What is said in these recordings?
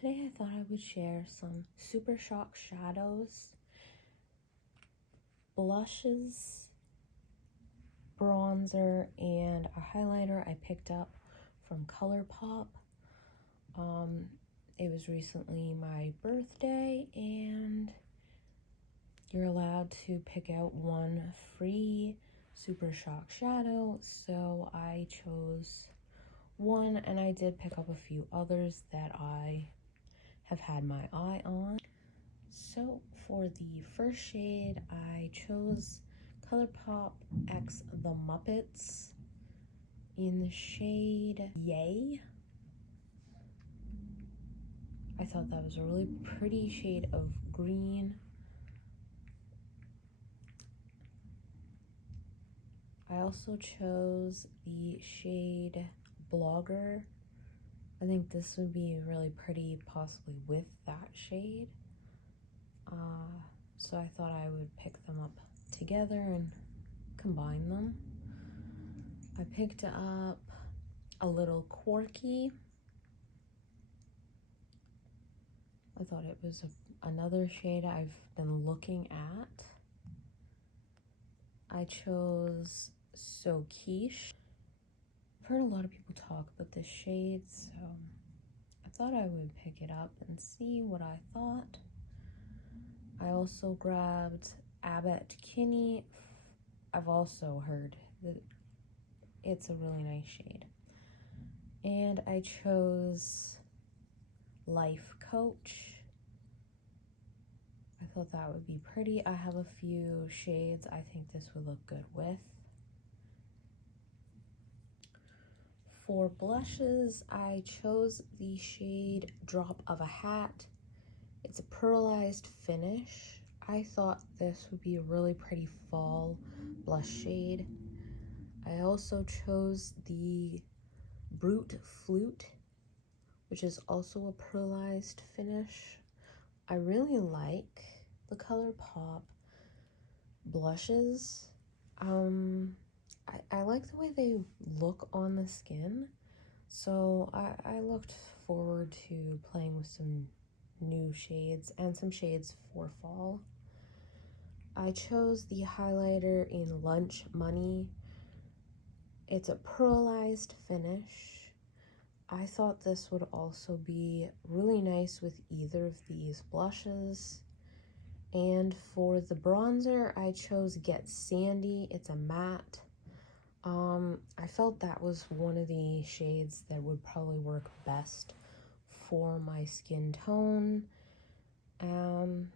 Today I thought I would share some Super Shock Shadows, blushes, bronzer, and a highlighter I picked up from Colourpop. It was recently my birthday, and you're allowed to pick out one free Super Shock Shadow, so I chose one, and I did pick up a few others that I have had my eye on. So for the first shade, I chose Colourpop X The Muppets in the shade Yaaaay. I thought that was a really pretty shade of green. I also chose the shade Blogger. I think this would be really pretty possibly with that shade. So I thought I would pick them up together and combine them. I picked up a little Quarky. I thought it was another shade I've been looking at. I chose So Quiche. I've heard a lot of people talk about this shade, so I thought I would pick it up and see what I thought. I also grabbed Abbot Kinney. I've also heard that it's a really nice shade. And I chose Life Coach. I thought that would be pretty. I have a few shades I think this would look good with. For blushes, I chose the shade Drop of a Hat. It's a pearlized finish. I thought this would be a really pretty fall blush shade. I also chose the Brut Flute, which is also a pearlized finish. I really like the Colourpop blushes. I like the way they look on the skin, so I looked forward to playing with some new shades and some shades for fall. I chose the highlighter in Lunch Money. It's a pearlized finish. I thought this would also be really nice with either of these blushes. And for the bronzer, I chose Get Sandy. It's a matte. I felt that was one of the shades that would probably work best for my skin tone. I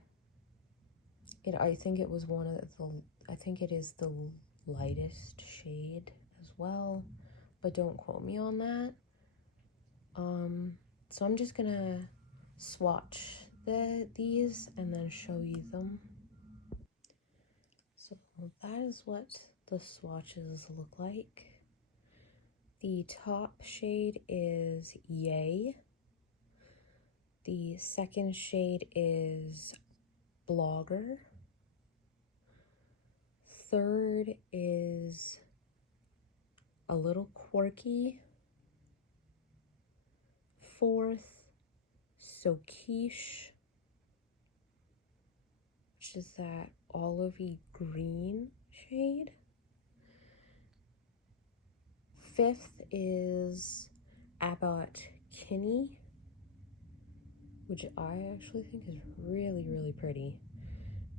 think it was I think it is the lightest shade as well, but don't quote me on that. So I'm just gonna swatch these and then show you them. So that is what the swatches look like. The top shade is Yaaaay. The second shade is Blogger. Third is a little Quarky. Fourth, So Quiche, which is that olivey green shade. Fifth is Abbot Kinney, which I actually think is really, really pretty.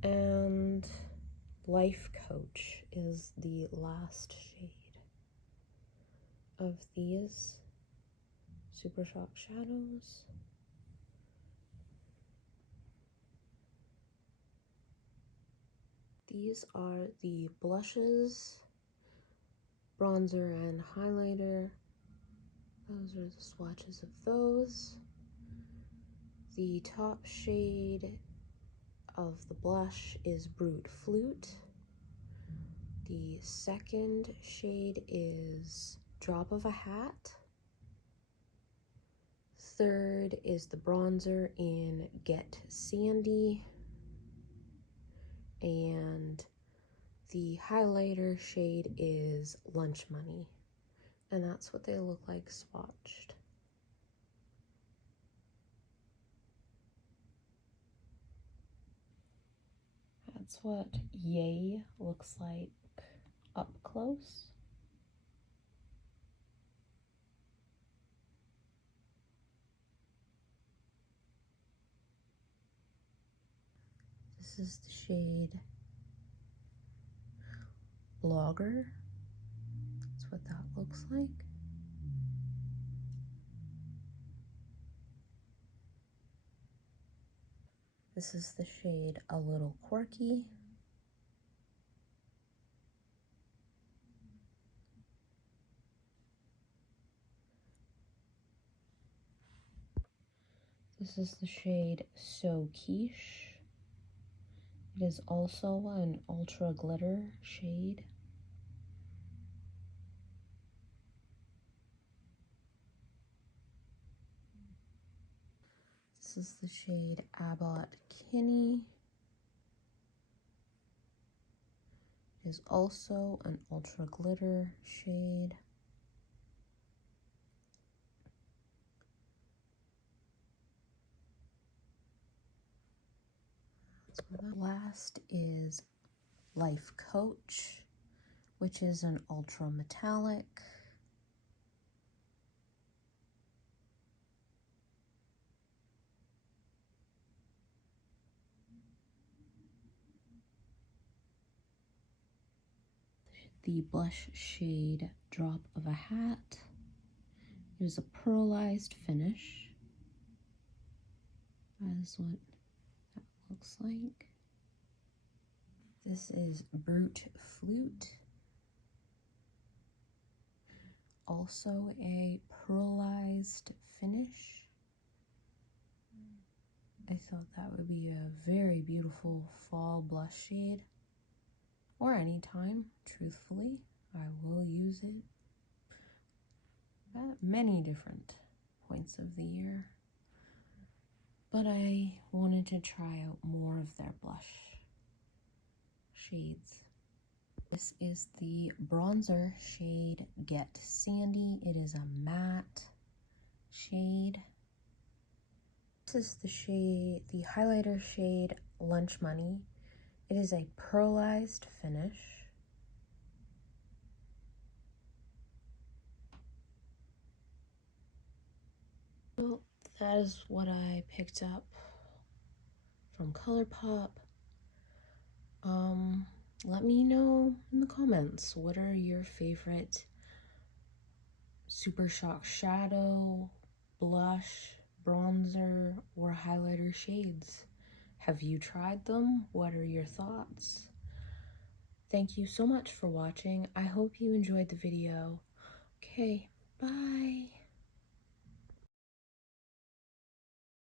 And Life Coach is the last shade of these Super Shock Shadows. These are the blushes, bronzer, and highlighter. Those are the swatches of those. The top shade of the blush is Brut Flute. The second shade is Drop of a Hat. Third is the bronzer in Get Sandy. And the highlighter shade is Lunch Money. And that's what they look like swatched. That's what Yaaaay looks like up close. This is the shade Logger. That's what that looks like. This is the shade A Little Quarky. This is the shade So Quiche. It is also an ultra glitter shade. This is the shade Abbot Kinney. It is also an ultra glitter shade. Last is Life Coach, which is an ultra metallic. The blush shade Drop of a Hat. It is a pearlized finish. That is what that looks like. This is Brut Flute. Also a pearlized finish. I thought that would be a very beautiful fall blush shade. Or anytime, truthfully. I will use it at many different points of the year. But I wanted to try out more of their blush shades. This is the bronzer shade Get Sandy. It is a matte shade. This is the shade, the highlighter shade Lunch Money. It is a pearlized finish. Well, that is what I picked up from Colourpop. Let me know in the comments, what are your favorite Super Shock Shadow, blush, bronzer, or highlighter shades? Have you tried them? What are your thoughts? Thank you so much for watching. I hope you enjoyed the video. Okay, bye.